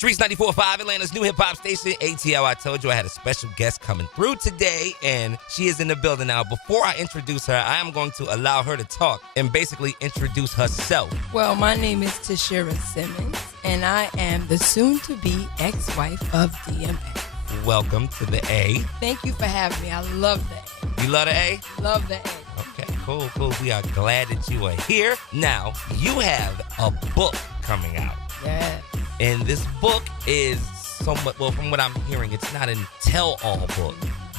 Streets 94.5, Atlanta's new hip-hop station, ATL. I told you I had a special guest coming through today, and she is in the building now. Before I introduce her, I am going to allow her to talk and basically introduce herself. Well, my name is Tashera Simmons, and I am the soon-to-be ex-wife of DMX. Welcome to the A. Thank you for having me. I love the A. You love the A? Love the A. Okay, cool. We are glad that you are here. Now, you have a book coming out. Yeah. And this book is somewhat, well, from what I'm hearing, it's not a tell-all book.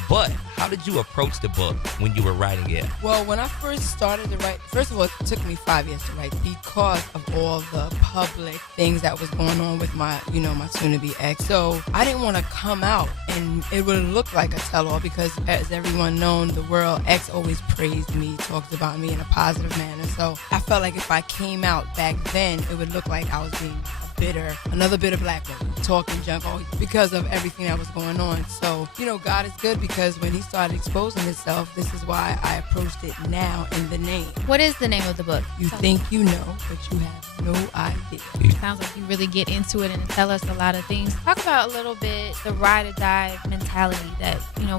But how did you approach the book when you were writing it? Well, when I first started to write, first of all, it took me 5 years to write because of all the public things that was going on with my soon-to-be ex. So I didn't want to come out and it would look like a tell-all because, as everyone known, the world, ex always praised me, talked about me in a positive manner. So I felt like if I came out back then, it would look like I was being another bitter black woman, talking junk because of everything that was going on. So, God is good because when he started exposing himself, this is why I approached it now in the name. What is the name of the book? You think you know, but you have no idea. It sounds like you really get into it and tell us a lot of things. Talk about a little bit the ride or die mentality that,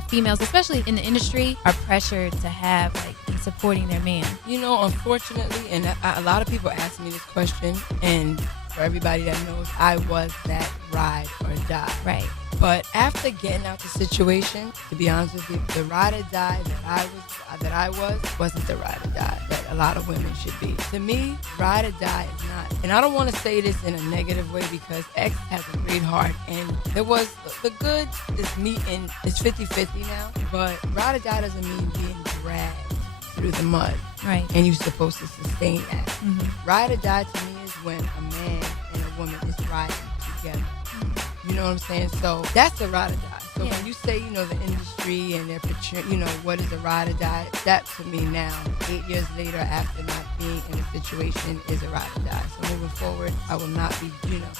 females, especially in the industry, are pressured to have, like, in supporting their man. Unfortunately, and a lot of people ask me this question, and for everybody that knows, I was that ride or die. Right. But after getting out the situation, to be honest with you, the ride or die that I was wasn't the ride or die that a lot of women should be. To me, ride or die is not. And I don't want to say this in a negative way because X has a great heart, and there was the good is meeting. It's 50-50 now, but ride or die doesn't mean being dragged through the mud. Right. And you're supposed to sustain that. Mm-hmm. Ride or die to me is when a man and a woman is riding together. Mm-hmm. You know what I'm saying? So that's a ride or die. So when you say, the industry and their picture, what is a ride or die? That to me now, 8 years later after not being in a situation, is a ride or die. So moving forward, I will not be,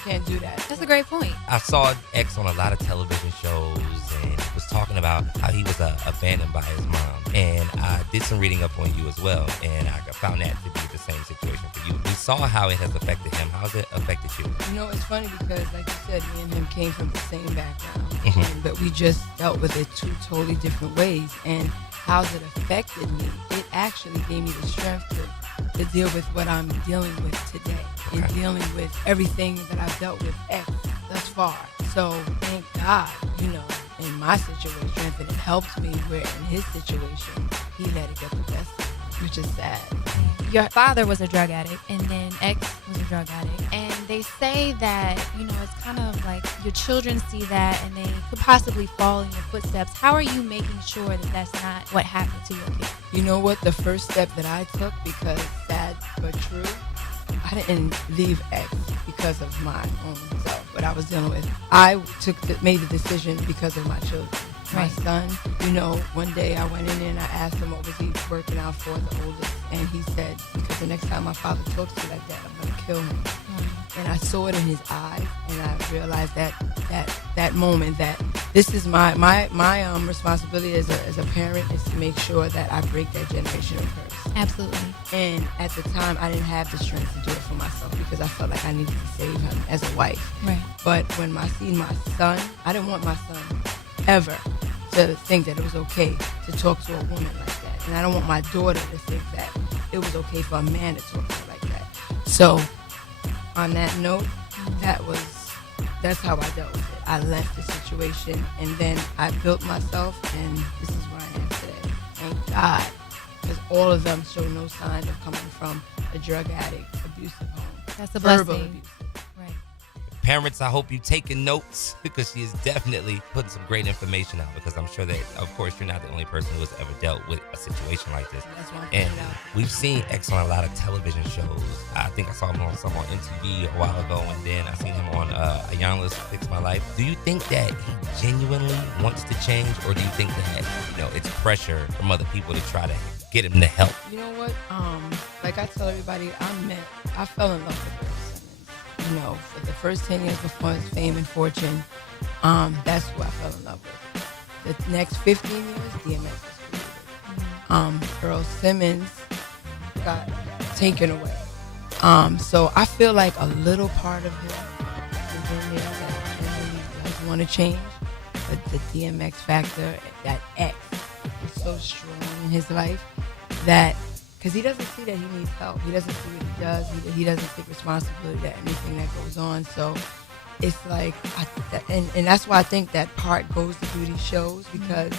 can't do that. That's a great point. I saw X on a lot of television shows and was talking about how he was abandoned by his mom. And I did some reading up on you as well, and I found that to be the same situation for you. We saw how it has affected him. How has it affected you? It's funny because, like you said, me and him came from the same background, Mm-hmm. but we just dealt with it two totally different ways. And how it affected me, it actually gave me the strength to deal with what I'm dealing with today, and dealing with everything that I've dealt with X thus far. So thank God, in my situation, if it helped me, where in his situation, he let it get the best of me, which is sad. Your father was a drug addict, and then X was a drug addict. And they say that, it's kind of like your children see that and they could possibly fall in your footsteps. How are you making sure that that's not what happened to your kid? You know what? The first step that I took, because sad but true, I didn't leave X because of my own self, what I was dealing with. I made the decision because of my children. My son, one day I went in there and I asked him what was he working out for, the oldest, and he said, because the next time my father talks to you like that, I'm going to kill him. Mm-hmm. And I saw it in his eyes, and I realized that moment that this is my responsibility as a parent is to make sure that I break that generational curse. Absolutely. And at the time, I didn't have the strength to do it for myself because I felt like I needed to save him as a wife. Right. But when I seen my son, I didn't want my son ever to think that it was okay to talk to a woman like that. And I don't want my daughter to think that it was okay for a man to talk to her like that. So on that note, that's how I dealt with it. I left the situation, and then I built myself, and this is where I am today. Thank God. Because all of them show no sign of coming from a drug addict, abusive home. That's a Verbal blessing. abusive. Right. Parents, I hope you're taking notes because she is definitely putting some great information out, because I'm sure that, of course, you're not the only person who has ever dealt with a situation like this. That's why I'm And putting it out. we've seen X on a lot of television shows. I think I saw him on some on MTV a while ago, and then I seen him on Ayanla's Fix My Life. Do you think that he genuinely wants to change, or do you think that it's pressure from other people to try to get him to help? You know what? Like I tell everybody, I fell in love with Khloe Simmons. For the first 10 years before his fame and fortune, that's who I fell in love with. The next 15 years, DMX was created. Earl Simmons got taken away. So I feel like a little part of him is in there that genuinely does want to change, but the DMX factor, that X, is so strong in his life that, because he doesn't see that he needs help. He doesn't see what he does. He doesn't take responsibility for anything that goes on. So it's like, and that's why I think that part goes to do these shows, because,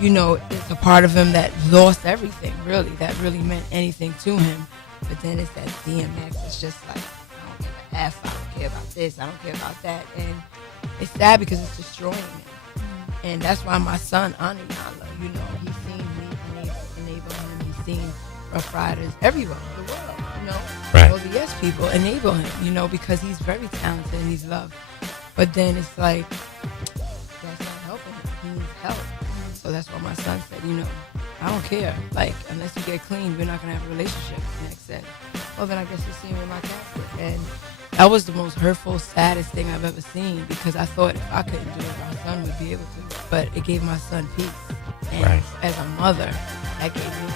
you know, it's a part of him that lost everything, really, that really meant anything to him. But then it's that DMX. It's just like, I don't give a F. I don't care about this. I don't care about that. And it's sad because it's destroying him. And that's why my son, Aniyala, you know, he's seen me enable him. He's seen Rough Riders everywhere in the world, you know. Right. All the Yes people enable him, you know, because he's very talented and he's loved. But then it's like, that's not helping him. He needs help. So that's why my son said, you know, I don't care. Like, unless you get clean, we're not going to have a relationship. And I said, well, then I guess you'll see me in my casket. And that was the most hurtful, saddest thing I've ever seen, because I thought if I couldn't do it, my son would be able to. But it gave my son peace. And right. as a mother, that gave me,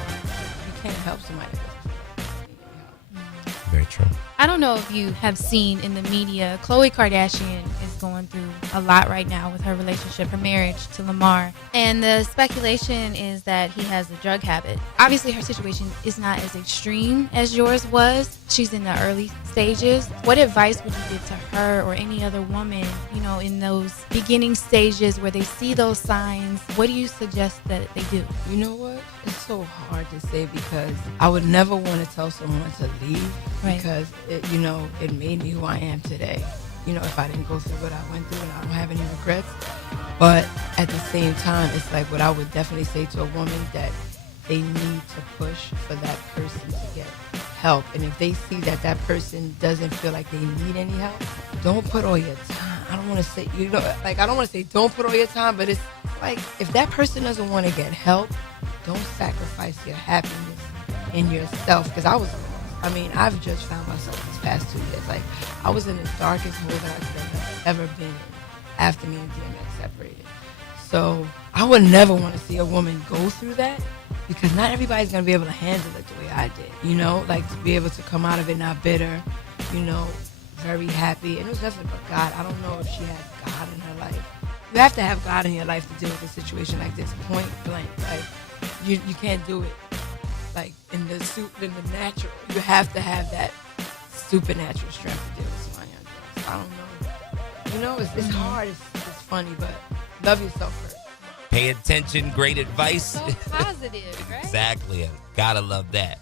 you can't help somebody that doesn't feel like they need any help. Very true. I don't know if you have seen in the media, Khloe Kardashian is going through a lot right now with her relationship, her marriage to Lamar. And the speculation is that he has a drug habit. Obviously, her situation is not as extreme as yours was. She's in the early stages. What advice would you give to her or any other woman, you know, in those beginning stages where they see those signs? What do you suggest that they do? You know what? It's so hard to say, because I would never want to tell someone to leave, Right. because it, you know, it made me who I am today. You know, if I didn't go through what I went through, and I don't have any regrets. But at the same time, it's like what I would definitely say to a woman, that they need to push for that person to get help. And if they see that that person doesn't feel like they need any help, don't put all your time. I don't want to say, you know, like, I don't want to say don't put all your time, but it's like, if that person doesn't want to get help, don't sacrifice your happiness in yourself. Because I've just found myself these past 2 years. Like, I was in the darkest hole that I could have ever been in after me and DMX separated. So I would never want to see a woman go through that, because not everybody's going to be able to handle it the way I did. You know, like, to be able to come out of it not bitter, you know, very happy. And it was nothing but God. I don't know if she had God in her life. You have to have God in your life to deal with a situation like this, point blank. Like, you can't do it like in the natural. You have to have that supernatural strength to deal with somebody on drugs. I don't know. You know, it's hard. It's funny, but love yourself first. Pay attention. Great advice. So positive, right? Exactly. Gotta love that.